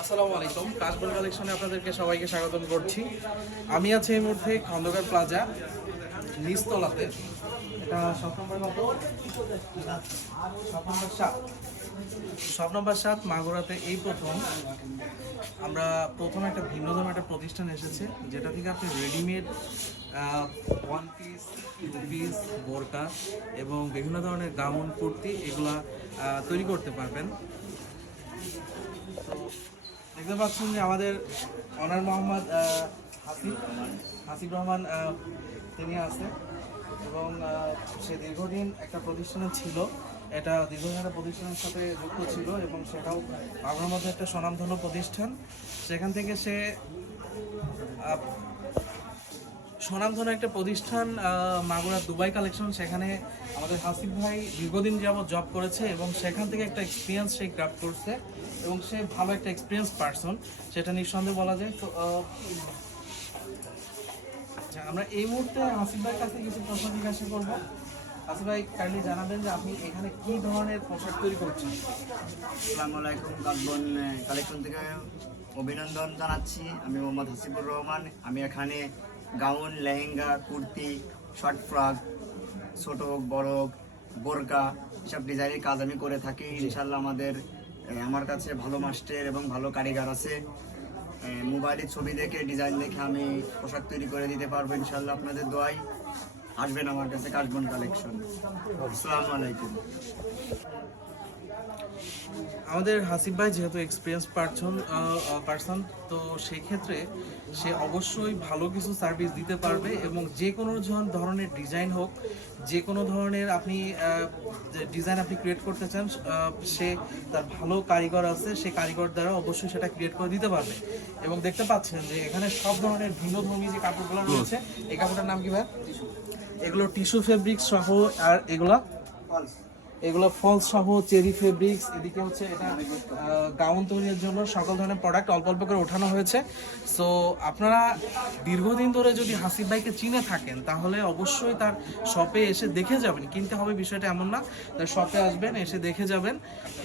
আসসালামু আলাইকুম। কাশবন কালেকশনে আপনাদেরকে সবাইকে স্বাগতম করছি। আমি আছি এই মুহূর্তে খন্দকার প্লাজা নিচতলাতে। এটা শপ নম্বর কত? Shop number 7 মাগুরাতে। এই আমরা প্রথম একটা ভিন্ন ধরনের একটা প্রতিষ্ঠান এসেছে, যেটা থেকে আপনি readymade one piece, two piece, বোরকা এবং বিভিন্ন ধরনের গাউন, কুর্তি এগুলা তৈরি করতে পারবেন। তো দেখতে পাচ্ছেন যে আমাদের অনার মোহাম্মদ হাসিব রহমান তিনি আছে এবং সে দীর্ঘদিন একটা প্রতিষ্ঠানে ছিল। এটা দীর্ঘদিন একটা প্রতিষ্ঠানের সাথে যুক্ত ছিল এবং সেটাও মাগুরার মধ্যে একটা স্বনামধন্য প্রতিষ্ঠান। সেখান থেকে সে স্বনামধন্য একটা প্রতিষ্ঠান মাগুরা দুবাই কালেকশন, সেখানে আমাদের হাসিব ভাই দীর্ঘদিন যাবত জব করেছে এবং সেখান থেকে একটা এক্সপিরিয়েন্স সে গ্রাফ করছে এবং সে ভালো একটা এক্সপিরিয়েন্স পারসন, সেটা নিঃসন্দেহে বলা যায়। তো আচ্ছা, আমরা এই মুহূর্তে হাসিব ভাইয়ের কাছে কিছু প্রশ্ন জিজ্ঞাসা করবো। হাসিব ভাই, কাইন্ডলি জানাবেন যে আপনি এখানে কি ধরনের পোশাক তৈরি করছেন? আসসালামু আলাইকুম। কাশবন কালেকশন থেকে অভিনন্দন জানাচ্ছি। আমি মোহাম্মদ হাসিবুর রহমান। আমি এখানে gown, lehenga, kurti, short frock, ছোট হোক বড় হোক, বোরকা, এসব ডিজাইনের কাজ আমি করে থাকি। ইনশাল্লাহ আমার কাছে ভালো মাস্টার এবং ভালো কারিগর আছে। মোবাইলে ছবি দেখে, ডিজাইন দেখে আমি পোশাক তৈরি করে দিতে পারবো ইনশাল্লাহ। আপনাদের দোয়াই আসবেন আমার কাছে কাশবন কালেকশন। আসসালামু আলাইকুম। আমাদের হাসিব ভাই যেহেতু এক্সপিরিয়েন্স পারসন, তো সেই ক্ষেত্রে সে অবশ্যই ভালো কিছু সার্ভিস দিতে পারবে এবং যে কোনো ধরনের ডিজাইন হোক, যে কোনো ধরনের আপনি ডিজাইন আপনি ক্রিয়েট করতে চান, সে তার ভালো কারিগর আছে, সে কারিগর দ্বারা অবশ্যই সেটা ক্রিয়েট করে দিতে পারবে। এবং দেখতে পাচ্ছেন যে এখানে সব ধরনের ভিন্নধর্মী যে কাপড়গুলো রয়েছে, এই কাপড়টার নাম কি ভাই? এগুলো টিস্যু ফেব্রিক্স সহ, আর এগুলো ফলস সহ, চেরি ফেব্রিক্স। এদিকে হচ্ছে এটা গাউন তৈরির জন্য সকল ধরনের প্রোডাক্ট অল্প অল্প করে ওঠানো হয়েছে। সো আপনারা দীর্ঘদিন ধরে যদি হাসিব ভাইকে চিনে থাকেন, তাহলে অবশ্যই তার শপে এসে দেখে যাবেন। কিনতে হবে বিষয়টা এমন না, তার শপে আসবেন, এসে দেখে যাবেন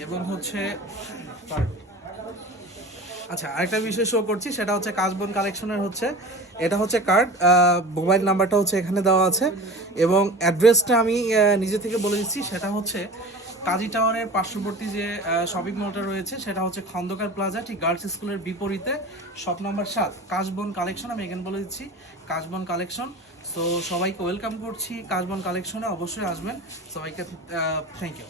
এবং হচ্ছে আচ্ছা, আরেকটা বিষয় শো করছি, সেটা হচ্ছে কাশবন কালেকশনের এটা হচ্ছে কার্ড। মোবাইল নাম্বারটা হচ্ছে এখানে দেওয়া আছে এবং অ্যাড্রেসটা আমি নিজে থেকে বলে দিচ্ছি। সেটা হচ্ছে কাজী টাওয়ারের পার্শ্ববর্তী যে শপিং মলটা রয়েছে, সেটা হচ্ছে খন্দকার প্লাজা, ঠিক গার্লস স্কুলের বিপরীতে, শপ নাম্বার 7, কাশবন কালেকশন। আমি এখানে বলে দিচ্ছি কাশবন কালেকশন। সো সবাইকে ওয়েলকাম করছি কাশবন কালেকশনে, অবশ্যই আসবেন। সবাইকে থ্যাংক ইউ।